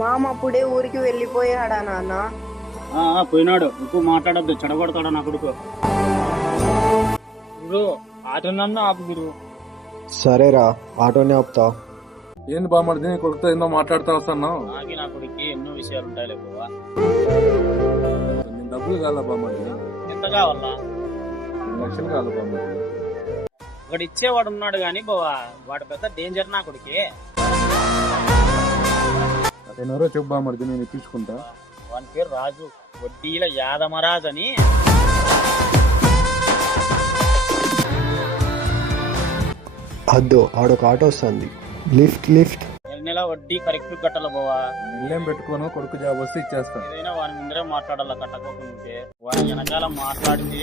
మామ అప్పుడే ఊరికి వెళ్ళిపోయాడా నాన్న? పోయినాడు. ఎక్కువ మాట్లాడద్దు, చెడగొడతాడు నా కొడుకు. గురు ఆటోనన్నా ఆపు గురు. సరేరా, ఆటోనే ఆపుతా. ఏంది బామ్మర్ది, నీ కొడుకుతో ఏందో మాట్లాడుతూ వస్తున్నావు? నాకి నా కొడుకు ఎన్నో విషయాలు ఉంటాయి లేకపోవా. నేను డబ్బులు కావాలా బామ్మర్ది? ఎంత కావాలా? 2 లక్షలు కావాలా బామ్మర్ది? ఒకటి ఇచ్చేవాడు ఉన్నాడు గాని బావా, వాడు పెద్ద డేంజర్ నా కొడుకే. అతనెవరో చెప్పు బామ్మర్ది, నేను ఇప్పించుకుంటా. వాని పేరు రాజు, వడ్డీల యాదమరాజ్ అని. అద్దు, ఆడొక ఆటో వస్తుంది. Lift lift. నెల నెల వడ్డీ కరెక్ట్ కట్టాల బావా. నెల్లేం పెట్టుకోను, కొడుకు జాబ్ వస్తే ఇచ్చేస్తా. ఏదైనా వాని ముందరే మాట్లాడాల, కట్టకోకుంటే వాని వెనకాల మాట్లాడితే